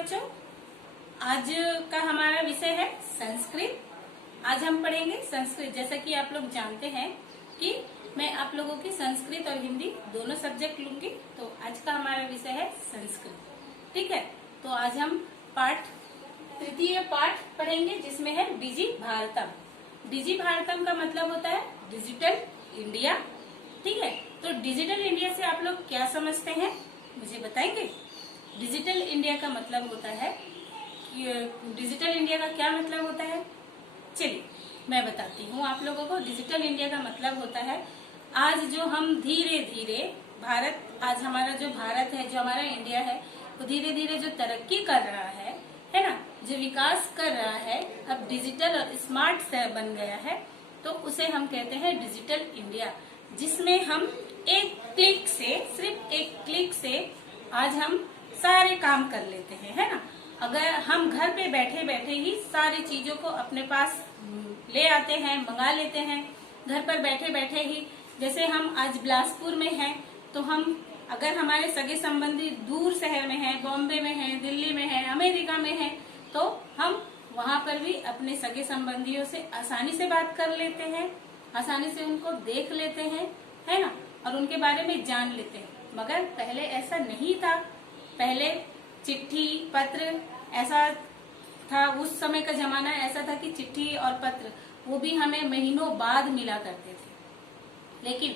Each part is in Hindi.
बच्चों, आज का हमारा विषय है संस्कृत। आज हम पढ़ेंगे संस्कृत। जैसा कि आप लोग जानते हैं कि मैं आप लोगों की संस्कृत और हिंदी दोनों सब्जेक्ट लूंगी, तो आज का हमारा विषय है संस्कृत। ठीक है, तो आज हम तृतीय पाठ पढ़ेंगे जिसमें है डिजी भारतम। डिजी भारतम का मतलब होता है डिजिटल इंडिया। ठीक है, तो डिजिटल इंडिया से आप लोग क्या समझते हैं मुझे बताएंगे। डिजिटल इंडिया का मतलब होता है, डिजिटल इंडिया का क्या मतलब होता है, चलिए मैं बताती हूँ आप लोगों को। डिजिटल इंडिया का मतलब होता है आज जो हम धीरे धीरे आज हमारा जो भारत है, जो हमारा इंडिया है, वो धीरे धीरे जो तरक्की कर रहा है ना, जो विकास कर रहा है, अब डिजिटल और स्मार्ट शहर बन गया है, तो उसे हम कहते हैं डिजिटल इंडिया। जिसमें हम सिर्फ एक क्लिक से आज हम सारे काम कर लेते हैं, है ना। अगर हम घर पे बैठे बैठे ही सारी चीजों को अपने पास ले आते हैं, मंगा लेते हैं, घर पर बैठे बैठे ही। जैसे हम आज बिलासपुर में हैं, तो हम अगर हमारे सगे संबंधी दूर शहर में हैं, बॉम्बे में हैं, दिल्ली में हैं, अमेरिका में हैं, तो हम वहां पर भी अपने सगे संबंधियों से आसानी से बात कर लेते हैं, आसानी से उनको देख लेते हैं, है ना, और उनके बारे में जान लेते हैं। मगर पहले ऐसा नहीं था। पहले चिट्ठी पत्र ऐसा था, उस समय का जमाना ऐसा था कि चिट्ठी और पत्र वो भी हमें महीनों बाद मिला करते थे। लेकिन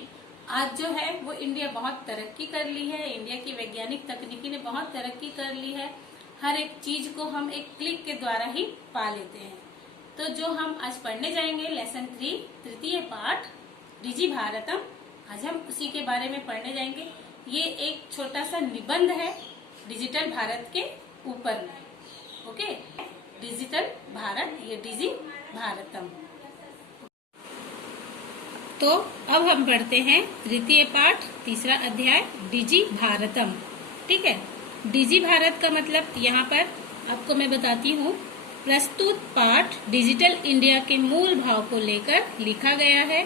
आज जो है वो इंडिया बहुत तरक्की कर ली है। इंडिया की वैज्ञानिक तकनीकी ने बहुत तरक्की कर ली है। हर एक चीज को हम एक क्लिक के द्वारा ही पा लेते हैं। तो जो हम आज पढ़ने जाएंगे लेसन 3 तृतीय पाठ डिजी भारतम, आज हम उसी के बारे में पढ़ने जाएंगे। ये एक छोटा सा निबंध है डिजिटल भारत के ऊपर में। ओके, डिजिटल भारत, ये डिजी भारतम। तो अब हम पढ़ते हैं तृतीय पाठ तीसरा अध्याय डिजी भारतम। ठीक है, डिजी भारत का मतलब यहाँ पर आपको मैं बताती हूँ। प्रस्तुत पाठ डिजिटल इंडिया के मूल भाव को लेकर लिखा गया है,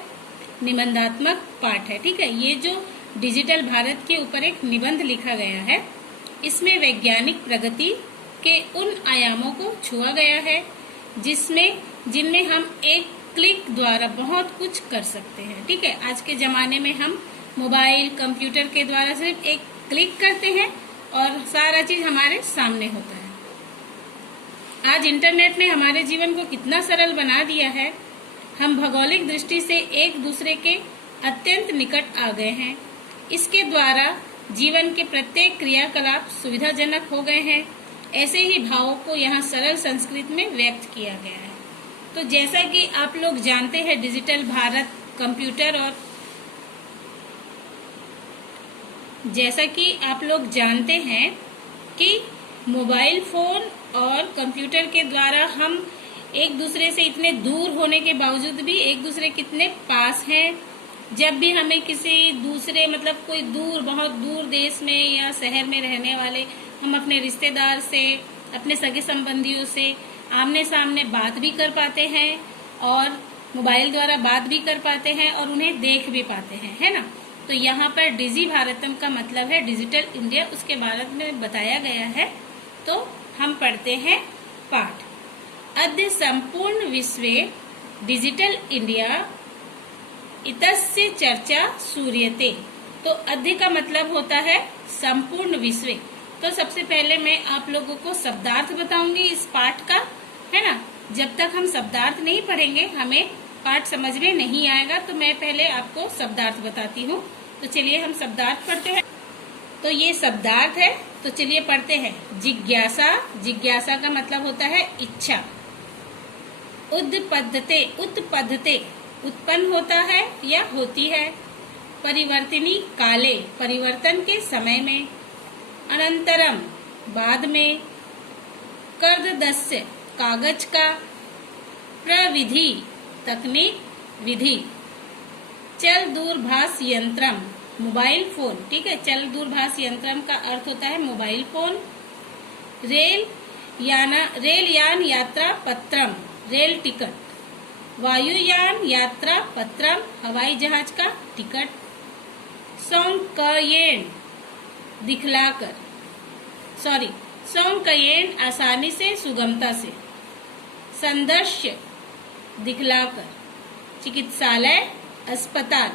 निबंधात्मक पाठ है। ठीक है, ये जो डिजिटल भारत के ऊपर एक निबंध लिखा गया है, इसमें वैज्ञानिक प्रगति के उन आयामों को छुआ गया है जिनमें हम एक क्लिक द्वारा बहुत कुछ कर सकते हैं। ठीक है, आज के जमाने में हम मोबाइल कंप्यूटर के द्वारा सिर्फ एक क्लिक करते हैं और सारा चीज हमारे सामने होता है। आज इंटरनेट ने हमारे जीवन को कितना सरल बना दिया है। हम भौगोलिक दृष्टि से एक दूसरे के अत्यंत निकट आ गए हैं। इसके द्वारा जीवन के प्रत्येक क्रियाकलाप सुविधाजनक हो गए हैं। ऐसे ही भावों को यहाँ सरल संस्कृत में व्यक्त किया गया है। तो जैसा कि आप लोग जानते हैं, डिजिटल भारत कंप्यूटर और जैसा कि आप लोग जानते हैं कि मोबाइल फोन और कंप्यूटर के द्वारा हम एक दूसरे से इतने दूर होने के बावजूद भी एक दूसरे कितने पास हैं। जब भी हमें किसी दूसरे मतलब कोई बहुत दूर देश में या शहर में रहने वाले हम अपने रिश्तेदार से, अपने सगे संबंधियों से आमने सामने बात भी कर पाते हैं और मोबाइल द्वारा बात भी कर पाते हैं और उन्हें देख भी पाते हैं, है ना। तो यहाँ पर डिजी भारतम का मतलब है डिजिटल इंडिया, उसके बारे में बताया गया है। तो हम पढ़ते हैं पाठ। अद्य संपूर्ण विश्वे डिजिटल इंडिया इतस्य चर्चा सूर्यते। तो अद्य का मतलब होता है संपूर्ण विश्व। तो सबसे पहले मैं आप लोगों को शब्दार्थ बताऊंगी इस पाठ का, है ना। जब तक हम शब्दार्थ नहीं पढ़ेंगे हमें पाठ समझ में नहीं आएगा। तो मैं पहले आपको शब्दार्थ बताती हूँ। तो चलिए हम शब्दार्थ पढ़ते हैं। तो ये शब्दार्थ है, तो चलिए पढ़ते हैं। जिज्ञासा, जिज्ञासा का मतलब होता है इच्छा। उत्पद्यते, उत्पद्यते उत्पन्न होता है या होती है। परिवर्तनी काले, परिवर्तन के समय में। अनंतरम, बाद में। कर्ददस्य, कागज का। प्रविधि, तकनीक, विधि। चल दूरभाष यंत्रम, मोबाइल फोन। ठीक है, चल दूरभाष यंत्रम का अर्थ होता है मोबाइल फोन। रेल यान यात्रा पत्रम, रेल टिकट। वायुयान यात्रा पत्रम, हवाई जहाज का टिकट। संकयन, दिखलाकर, सौंकयेन आसानी से, सुगमता से, संदर्श्य दिखलाकर, चिकित्सालय अस्पताल,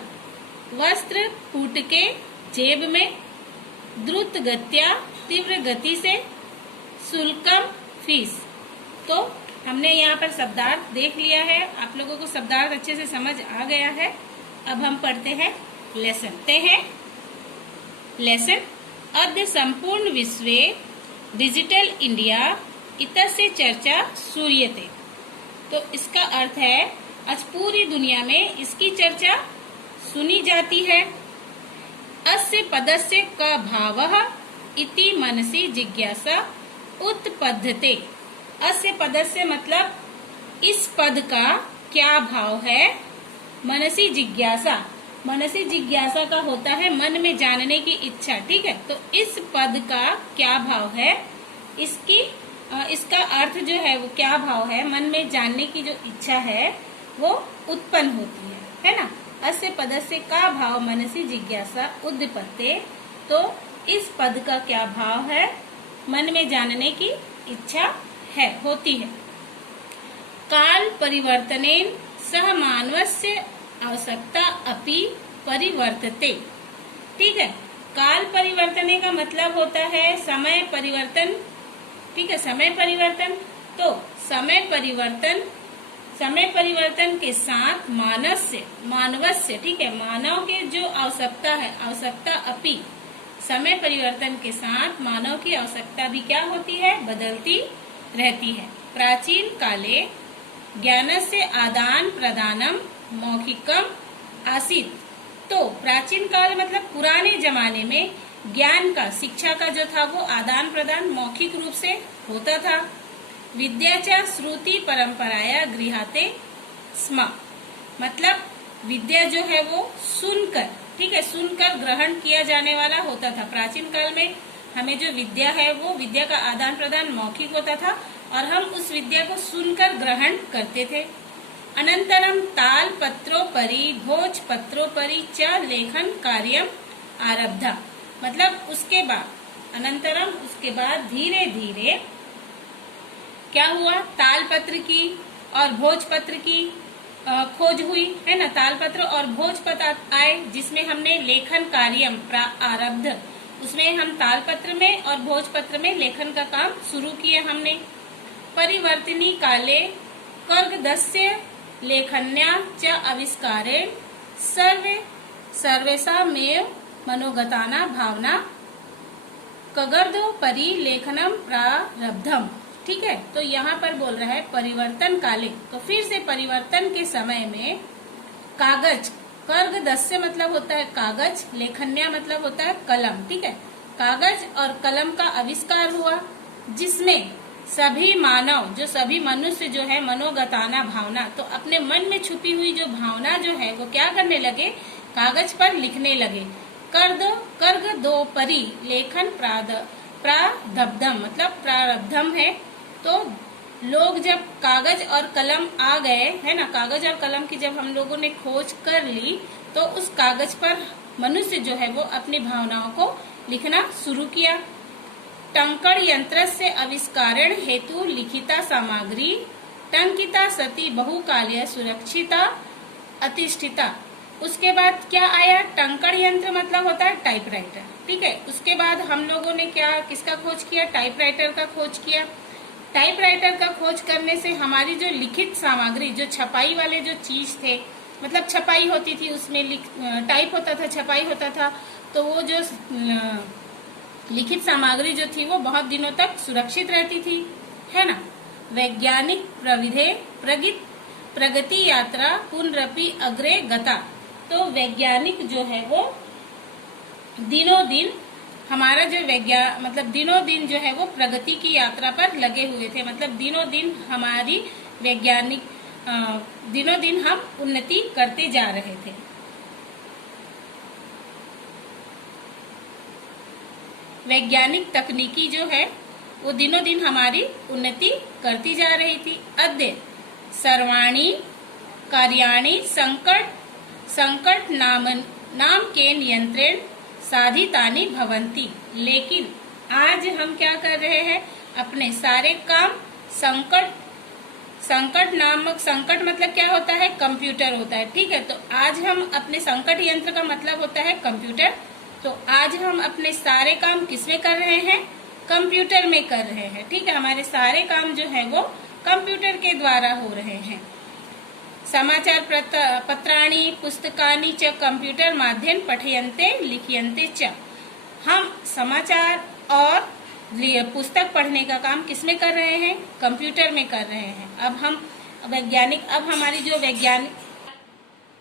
वस्त्र फूटके जेब में, द्रुत गत्या तीव्र गति से, शुल्कम फीस। तो हमने यहाँ पर शब्दार्थ देख लिया है, आप लोगों को शब्दार्थ अच्छे से समझ आ गया है। अब हम पढ़ते हैं लेसन। अद्य संपूर्ण विश्वे डिजिटल इंडिया इतस्य चर्चा श्रूयते। तो इसका अर्थ है आज पूरी दुनिया में इसकी चर्चा सुनी जाती है। अस्य पदस्य का भावः इति मनसि जिज्ञासा उत्पद्यते। अस्य पदस्य मतलब इस पद का क्या भाव है। मनसी जिज्ञासा, मनसी जिज्ञासा का होता है मन में जानने की इच्छा, ठीक है। तो इस पद का क्या भाव है, इसका अर्थ जो है वो क्या भाव है, मन में जानने की जो इच्छा है वो उत्पन्न होती है ना। अस्य पदस्य का भाव मनसी जिज्ञासा उद्दीपते। तो इस पद का क्या भाव है, मन में जानने की इच्छा होती है। काल परिवर्तनेन सह मानवस्य आवश्यकता अपि परिवर्तते। ठीक है, काल परिवर्तने का मतलब होता है समय परिवर्तन, ठीक है, समय परिवर्तन। तो समय परिवर्तन के साथ मानवस्य, ठीक है, मानव के जो आवश्यकता है, आवश्यकता अपि, समय परिवर्तन के साथ मानव की आवश्यकता भी क्या होती है, बदलती रहती है। प्राचीन काले ज्ञानस्य आदान प्रदानम मौखिकम आसीत्। तो प्राचीन काल मतलब पुराने जमाने में ज्ञान का, शिक्षा का जो था वो आदान प्रदान मौखिक रूप से होता था। विद्याचा श्रुति परंपराया गृहाते स्म। मतलब विद्या जो है वो सुनकर, ठीक है, सुनकर ग्रहण किया जाने वाला होता था। प्राचीन काल में हमें जो विद्या है वो विद्या का आदान प्रदान मौखिक होता था और हम उस विद्या को सुनकर ग्रहण करते थे। अनंतरम ताल पत्रोपरि भोज पत्रोपरि च लेखन कार्यम आरब्धा। मतलब उसके बाद धीरे धीरे क्या हुआ, तालपत्र की और भोजपत्र की खोज हुई, है ना। तालपत्र और भोजपत्र आए जिसमें हमने लेखन कार्यम आरब्ध, उसमें हम तालपत्र में और भोजपत्र में लेखन का काम शुरू किया हमने। परिवर्तनी काले कर्गदस्य लेखन्या च आविष्कारेण सर्वेषामेव मनोगताना भावना कगर्दोपरि लेखनम प्रारब्धम। ठीक है, तो यहाँ पर बोल रहा है परिवर्तन काले। तो फिर से परिवर्तन के समय में कागज, कर्गदस्य मतलब होता है कागज, लेखन्या मतलब होता है कलम, ठीक है। कागज और कलम का आविष्कार हुआ जिसमें सभी मानव, जो सभी मनुष्य जो है मनोगताना भावना, तो अपने मन में छुपी हुई जो भावना जो है वो क्या करने लगे, कागज पर लिखने लगे। कर्ग दो परी लेखन प्रारब्धम मतलब प्रारब्धम है। तो लोग जब कागज और कलम आ गए, है ना, कागज और कलम की जब हम लोगों ने खोज कर ली तो उस कागज पर मनुष्य जो है वो अपनी भावनाओं को लिखना शुरू किया। टंकण यंत्र से आविष्कारण हेतु लिखिता सामग्री टंकिता सती बहुकालीय सुरक्षिता अतिष्ठिता। उसके बाद क्या आया, टंकण यंत्र मतलब होता है टाइपराइटर, ठीक है। उसके बाद हम लोगों ने किसका खोज किया, टाइपराइटर का खोज किया। टाइपराइटर का खोज करने से हमारी जो लिखित सामग्री, जो छपाई वाले जो चीज थे, मतलब छपाई होती थी उसमें टाइप होता था, छपाई होता था, तो वो जो लिखित सामग्री जो थी वो बहुत दिनों तक सुरक्षित रहती थी, है ना। वैज्ञानिक प्रविधे प्रगति यात्रा पुनरपि अग्रे गता। तो वैज्ञानिक जो है वो दिनों दिन हमारा जो मतलब दिनों दिन जो है वो प्रगति की यात्रा पर लगे हुए थे। मतलब दिनों दिन हमारी दिनों दिन हम उन्नति करते जा रहे थे। वैज्ञानिक तकनीकी जो है वो दिनों दिन हमारी उन्नति करती जा रही थी। अद्य सर्वाणी कार्याणि संकट नाम के नियंत्रण साधितानि भवन्ति। लेकिन आज हम क्या कर रहे हैं, अपने सारे काम संकट मतलब क्या होता है, कंप्यूटर होता है, ठीक है। तो आज हम अपने संकट यंत्र का मतलब होता है कंप्यूटर। तो आज हम अपने सारे काम किसमें कर रहे हैं, कंप्यूटर में कर रहे हैं, ठीक है। हमारे सारे काम जो है वो कंप्यूटर के द्वारा हो रहे हैं। समाचार पत्राणि पुस्तकानि च कंप्यूटर माध्यम पठयन्ते लिखयन्ते च। हम समाचार और पुस्तक पढ़ने का काम किसमें कर रहे हैं, कंप्यूटर में कर रहे हैं। अब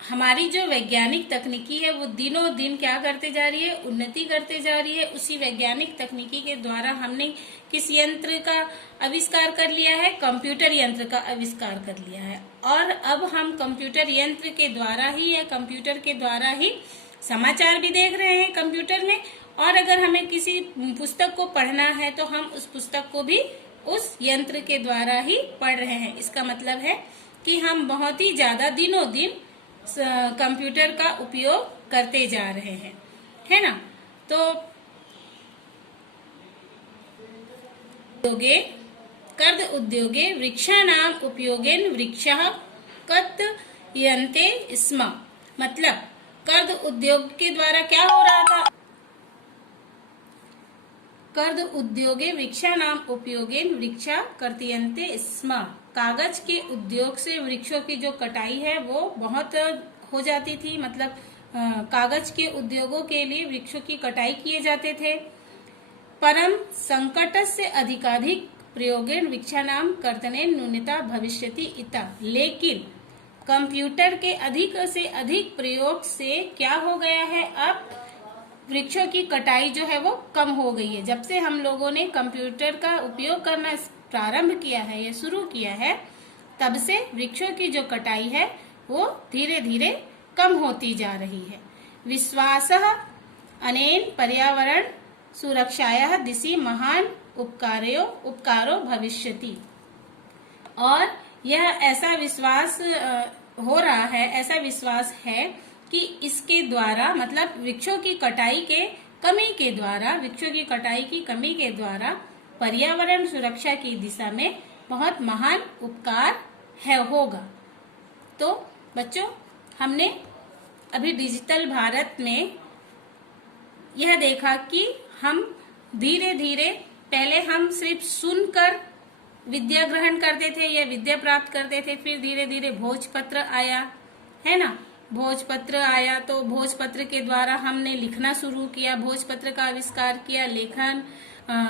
हमारी जो वैज्ञानिक तकनीकी है वो दिनों दिन क्या करते जा रही है, उन्नति करते जा रही है। उसी वैज्ञानिक तकनीकी के द्वारा हमने किस यंत्र का आविष्कार कर लिया है, कंप्यूटर यंत्र का आविष्कार कर लिया है। और अब हम कंप्यूटर यंत्र के द्वारा ही या कंप्यूटर के द्वारा ही समाचार भी देख रहे हैं कंप्यूटर में। और अगर हमें किसी पुस्तक को पढ़ना है तो हम उस पुस्तक को भी उस यंत्र के द्वारा ही पढ़ रहे हैं। इसका मतलब है कि हम बहुत ही ज्यादा दिनों दिन कंप्यूटर का उपयोग करते जा रहे हैं, है ना। तो कर्द उद्योगे वृक्षाणाम उपयोगेन वृक्षः कथयन्ते स्म। मतलब कर्द उद्योग के द्वारा क्या हो रहा था, कर्द उद्योगे वृक्षाणाम उपयोगेन वृक्षा कर्तयन्ते स्म। कागज के उद्योग से वृक्षों की जो कटाई है वो बहुत हो जाती थी। मतलब कागज के उद्योगों के लिए वृक्षों की कटाई किए जाते थे। परम संकटस्य अधिकाधिक प्रयोगेन वृक्षाणाम कर्तनेन न्यूनता भविष्यति इता। लेकिन कंप्यूटर के अधिक से अधिक प्रयोग से क्या हो गया है, अब वृक्षों की कटाई जो है वो कम हो गई है। जब से हम लोगों ने कंप्यूटर का उपयोग करना प्रारंभ किया है या शुरू किया है, तब से वृक्षों की जो कटाई है वो धीरे धीरे कम होती जा रही है। विश्वासः अनेन पर्यावरण सुरक्षायाः दिशि महान उपकारो भविष्यति। और यह ऐसा विश्वास हो रहा है, ऐसा विश्वास है कि इसके द्वारा मतलब वृक्षों की कटाई के कमी के द्वारा पर्यावरण सुरक्षा की दिशा में बहुत महान उपकार होगा। तो बच्चों, हमने अभी डिजिटल भारत में यह देखा कि हम धीरे धीरे, पहले हम सिर्फ सुनकर विद्या ग्रहण करते थे या विद्या प्राप्त करते थे, फिर धीरे धीरे भोजपत्र आया, है ना। भोजपत्र आया तो भोजपत्र के द्वारा हमने लिखना शुरू किया, भोजपत्र का आविष्कार किया, लेखन,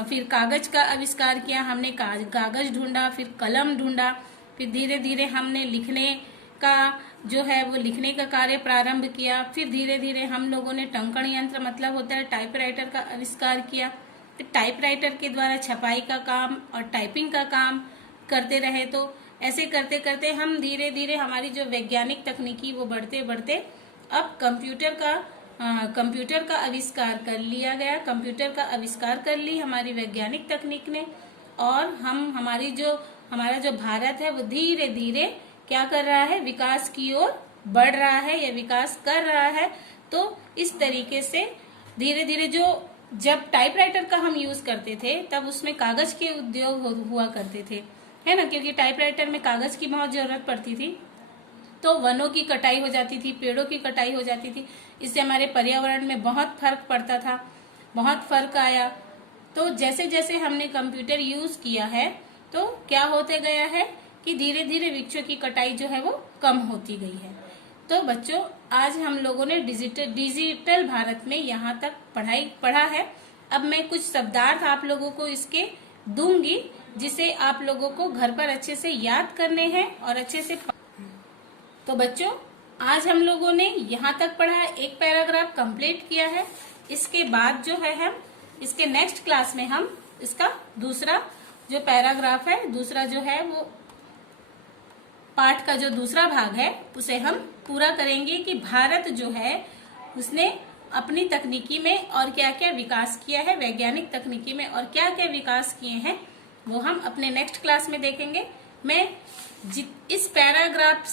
फिर कागज का आविष्कार किया, हमने कागज ढूंढा, फिर कलम ढूंढा, फिर धीरे धीरे हमने लिखने का जो है वो लिखने का कार्य प्रारंभ किया। फिर धीरे धीरे हम लोगों ने टंकण यंत्र मतलब होता है टाइपराइटर का आविष्कार किया। फिर टाइपराइटर के द्वारा छपाई का काम और टाइपिंग का काम करते रहे। तो ऐसे करते करते हम धीरे धीरे हमारी जो वैज्ञानिक तकनीकी वो बढ़ते बढ़ते अब कंप्यूटर का आविष्कार कर लिया गया। कंप्यूटर का आविष्कार कर ली हमारी वैज्ञानिक तकनीक ने, और हमारा जो भारत है वो धीरे धीरे क्या कर रहा है, विकास की ओर बढ़ रहा है या विकास कर रहा है। तो इस तरीके से धीरे धीरे जब टाइपराइटर का हम यूज करते थे तब उसमें कागज के उद्योग हुआ करते थे, है ना, क्योंकि टाइपराइटर में कागज की बहुत जरूरत पड़ती थी। तो वनों की कटाई हो जाती थी, पेड़ों की कटाई हो जाती थी, इससे हमारे पर्यावरण में बहुत फर्क पड़ता था, बहुत फर्क आया। तो जैसे जैसे हमने कंप्यूटर यूज किया है तो क्या होते गया है कि धीरे धीरे वृक्षों की कटाई जो है वो कम होती गई है। तो बच्चों, आज हम लोगों ने डिजिटल भारत में यहाँ तक पढ़ा है। अब मैं कुछ शब्दार्थ आप लोगों को इसके दूंगी, जिसे आप लोगों को घर पर अच्छे से याद करने हैं और अच्छे से। तो बच्चों, आज हम लोगों ने यहाँ तक पढ़ा है, एक पैराग्राफ कंप्लीट किया है। इसके बाद जो है हम इसके नेक्स्ट क्लास में हम इसका दूसरा जो पैराग्राफ है, दूसरा जो है वो पाठ का जो दूसरा भाग है उसे हम पूरा करेंगे कि भारत जो है उसने अपनी तकनीकी में और क्या क्या विकास किया है, वैज्ञानिक तकनीकी में और क्या क्या विकास किए हैं, वो हम अपने नेक्स्ट क्लास में देखेंगे। मैं इस पैराग्राफ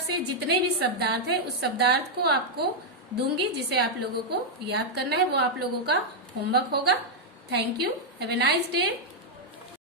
से जितने भी शब्दार्थ है उस शब्दार्थ को आपको दूंगी, जिसे आप लोगों को याद करना है, वो आप लोगों का होमवर्क होगा। Thank you, have a nice day.